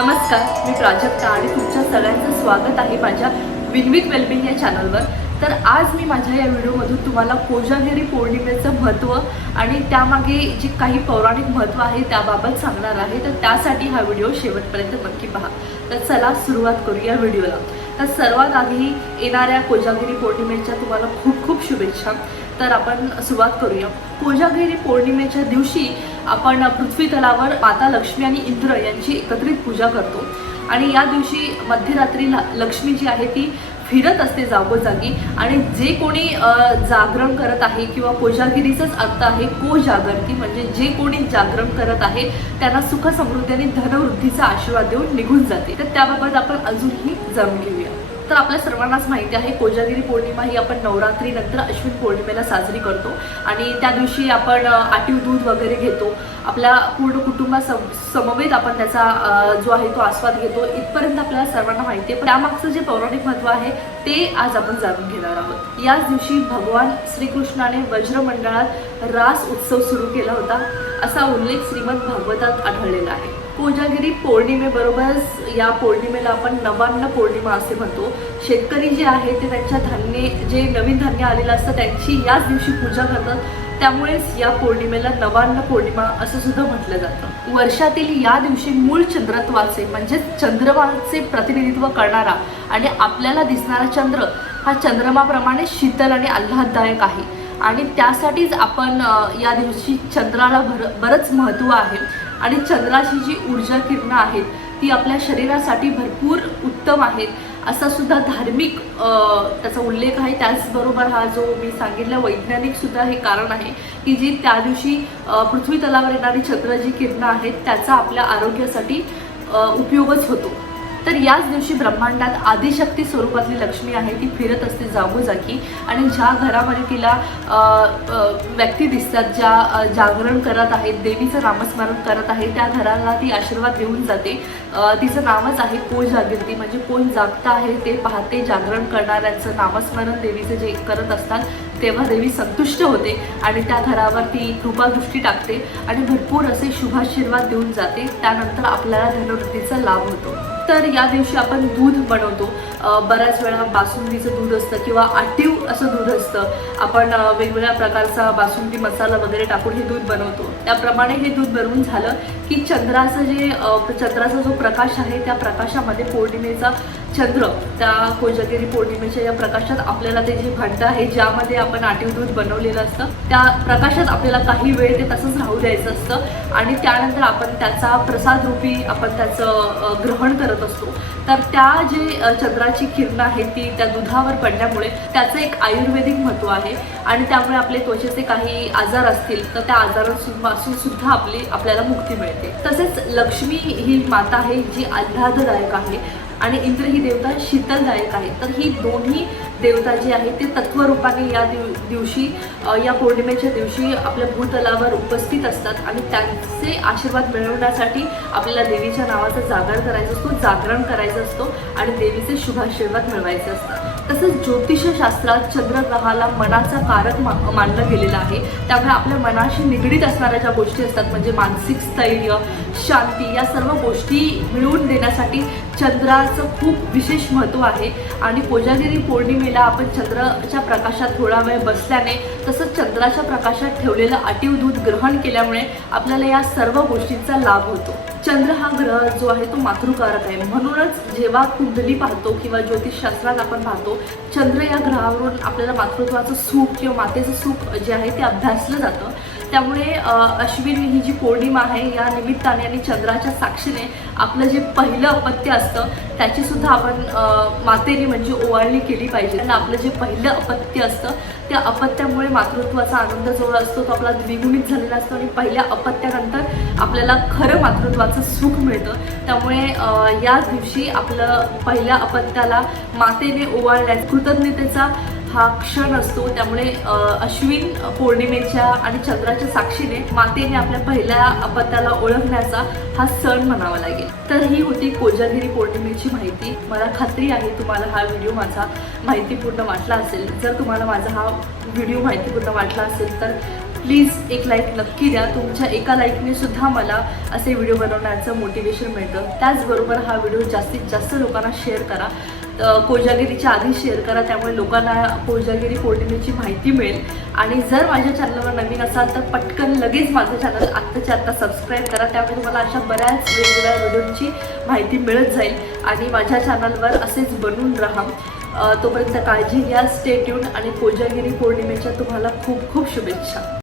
नमस्कार, मी प्राजक्ता आणि तुमच्या सगळ्यांचं स्वागत आहे माझ्या विनविथ वेलबिंग या चॅनलवर। तर आज मी माझ्या या व्हिडिओमधून तुम्हाला कोजागिरी पौर्णिमेचं महत्त्व आणि त्यामागे जे काही पौराणिक महत्त्व आहे त्याबाबत सांगणार आहे। तर त्यासाठी हा व्हिडिओ शेवटपर्यंत नक्की पहा। तर चला सुरुवात करूया व्हिडिओला। तर सर्वात आधी येणाऱ्या कोजागिरी पौर्णिमेच्या तुम्हाला खूप खूप शुभेच्छा। तर आपण सुरुवात करूया। कोजागिरी पौर्णिमेच्या दिवशी आपण पृथ्वी तलावर माता लक्ष्मी आणि इंद्र यांची एकत्रित पूजा करतो आणि या दिवशी मध्यरात्री लक्ष्मी जी आहे ती फिरत असते जागोजागी आणि जे कोणी जागरण करत आहे किंवा कोजागिरीचाच अर्थ आहे कोजागरती, म्हणजे जे कोणी जागरण करत आहे त्यांना सुख समृद्धी आणि धनवृद्धीचा आशीर्वाद देऊन निघून जाते। तर त्याबाबत आपण अजूनही जाणून घेऊया। तर आपल्या सर्वांनाच माहिती आहे कोजागिरी पौर्णिमा ही आपण नवरात्रीनंतर अश्विन पौर्णिमेला साजरी करतो आणि त्या दिवशी आपण आटीव दूध वगैरे घेतो। आपल्या पूर्ण कुटुंबासमवेत आपण त्याचा जो आहे तो आस्वाद घेतो। इथपर्यंत आपल्याला सर्वांना माहिती आहे, पण त्यामागचं जे पौराणिक महत्त्व आहे ते आज आपण जाणून घेणार आहोत। याच दिवशी भगवान श्रीकृष्णाने वज्रमंडळात रास उत्सव सुरू केला होता असा उल्लेख श्रीमद भागवतात आढळलेला आहे। कोजागिरी पौर्णिमेबरोबरच या पौर्णिमेला आपण नवान्न पौर्णिमा असे म्हणतो। शेतकरी जे आहे ते त्यांच्या धान्य जे नवीन धान्य आलेलं असतं त्यांची याच दिवशी पूजा करतात, त्यामुळेच या पौर्णिमेला नवान्न पौर्णिमा असं सुद्धा म्हटलं जातं। वर्षातील या दिवशी मूळ चंद्रत्वाचे म्हणजे चंद्रमाचे प्रतिनिधित्व करणारा आणि आपल्याला दिसणारा चंद्र हा चंद्रमाप्रमाणे शीतल आणि आल्हाददायक आहे आणि त्यासाठीच आपण या दिवशी चंद्राला बरंच महत्त्व आहे आणि चंद्राची जी ऊर्जा किरणं आहेत ती आपल्या शरीरासाठी भरपूर उत्तम आहेत असा सुद्धा धार्मिक त्याचा उल्लेख आहे। त्याचबरोबर हा जो मी सांगितलं वैज्ञानिक सुद्धा हे कारण आहे की जी त्या दिवशी पृथ्वी तलावर येणारी चंद्र जी किरणं आहेत त्याचा आपल्या आरोग्यासाठी उपयोगच होतो। तर याच दिवशी ब्रह्मांडात आदिशक्ती स्वरूपातली लक्ष्मी आहे ती फिरत असते जागोजागी आणि ज्या घरामध्ये तिला व्यक्ती दिसतात ज्या जागरण करत आहेत देवीचं नामस्मरण करत आहे त्या घराला ती आशीर्वाद देऊन जाते। तिचं नावच आहे कोजागिरी, म्हणजे कोण जागता आहे ते पाहते। जागरण करणाऱ्यांचं नामस्मरण देवीचं जे करत असतात तेव्हा देवी संतुष्ट होते आणि त्या घरावर ती कृपादृष्टी टाकते आणि भरपूर असे शुभाशीर्वाद देऊन जाते। त्यानंतर आपल्याला धनवृद्धीचा लाभ होतो। तर या दिवशी आपण दूध बनवतो। बऱ्याच वेळा बासुंदीचं दूध असतं किंवा आटीव असं दूध असतं। आपण वेगवेगळ्या प्रकारचा बासुंदी मसाला वगैरे टाकून हे दूध बनवतो। त्याप्रमाणे हे दूध बनवून झालं की चंद्राचा जो प्रकाश आहे त्या प्रकाशामध्ये पौर्णिमेचा चंद्र त्या कोजागिरी पौर्णिमेच्या या प्रकाशात आपल्याला ते जे भांडं आहे ज्यामध्ये आपण आटीव दूध बनवलेलं असतं त्या प्रकाशात आपल्याला काही वेळ ते तसंच राहू द्यायचं असतं आणि त्यानंतर आपण त्याचा प्रसाद रूपी आपण त्याचं ग्रहण करत असतो। तर त्या जे चंद्राची किरणं आहेत ती त्या दुधावर पडल्यामुळे त्याचं एक आयुर्वेदिक महत्त्व आहे आणि त्यामुळे आपले त्वचेचे काही आजार असतील तर त्या आजारांपासून सुद्धा आपल्याला मुक्ती मिळते। तसेच लक्ष्मी ही माता आहे जी आल्हाददायक आहे आणि इंद्र ही देवता शीतलदायक आहे। तर ही दोन्ही देवता जी आहे ते तत्वरूपाने या दिवशी या पौर्णिमेच्या दिवशी आपल्या भूतलावर उपस्थित असतात आणि त्यांचे आशीर्वाद मिळवण्यासाठी आपल्याला देवीच्या नावाचा जागरण करायचा असतो आणि देवीचे शुभाशीर्वाद मिळवायचे असतात। तसंच ज्योतिषशास्त्रात चंद्रग्रहाला मनाचा कारक मानलं गेलेलं आहे। त्यामुळे आपल्या मनाशी निगडीत असणाऱ्या ज्या गोष्टी असतात म्हणजे मानसिक स्थैर्य, शांती या सर्व गोष्टी मिळवून देण्यासाठी चंद्राचं खूप विशेष महत्त्व आहे आणि कोजागिरी पौर्णिमेला आपण चंद्राच्या प्रकाशात थोडा वेळ बसल्याने तसंच चंद्राच्या प्रकाशात ठेवलेलं आटीव दूध ग्रहण केल्यामुळे आपल्याला या सर्व गोष्टींचा लाभ होतो। चंद्र हा ग्रह जो आहे तो मातृकारक आहे, म्हणूनच जेव्हा कुंडली पाहतो किंवा ज्योतिषशास्त्रात आपण पाहतो चंद्र या ग्रहावरून आपल्याला मातृत्वाचं सुख किंवा मातेचं सुख जे आहे ते अभ्यासलं जातं। त्यामुळे अश्विन ही जी पौर्णिमा आहे या निमित्ताने आणि चंद्राच्या साक्षीने आपलं जे पहिलं अपत्य असतं त्याची सुद्धा आपण मातेने म्हणजे ओवाळणी केली पाहिजे। आणि आपलं जे पहिलं अपत्य असतं त्या अपत्यामुळे मातृत्वाचा आनंद जो असतो तो आपला द्विगुणित झालेला असतो आणि पहिल्या अपत्यानंतर आपल्याला खरं मातृत्वाचं सुख मिळतं। त्यामुळे या दिवशी आपलं पहिल्या अपत्याला मातेने ओवाळण्याचा कृतज्ञतेचा हा क्षण असतो। त्यामुळे अश्विन पौर्णिमेच्या आणि चंद्राच्या साक्षीने मातेने आपल्या पहिल्या अपत्याला ओळखण्याचा हा सण म्हणावा लागेल। तर ही होती कोजागिरी पौर्णिमेची माहिती। मला खात्री आहे तुम्हाला हा व्हिडिओ माझा माहितीपूर्ण वाटला असेल। जर तुम्हाला माझा हा व्हिडिओ माहितीपूर्ण वाटला असेल तर प्लीज एक लाईक नक्की द्या. तुमच्या एका लाईकने सुद्धा मला असे व्हिडिओ बनवण्याचं मोटिवेशन मिळतं. त्याचबरोबर हा व्हिडिओ जास्तीत जास्त लोकांना शेअर करा. कोजागिरीच्या आधी शेअर करा, त्यामुळे लोकांना कोजागिरी पौर्णिमेची माहिती मिळेल. आणि जर माझ्या चॅनलवर नवीन असाल तर पटकन लगेच माझं चॅनल आत्ताच्या आत्ता सबस्क्राईब करा. त्यामुळे तुम्हाला अशा बऱ्याच वेगवेगळ्या व्हिडिओची माहिती मिळत जाईल. आणि माझ्या चॅनलवर असेच बनून राहा. तोपर्यंत काळजी घ्या. स्टे ट्यून आणि कोजागिरी पौर्णिमेच्या तुम्हाला खूप खूप शुभेच्छा.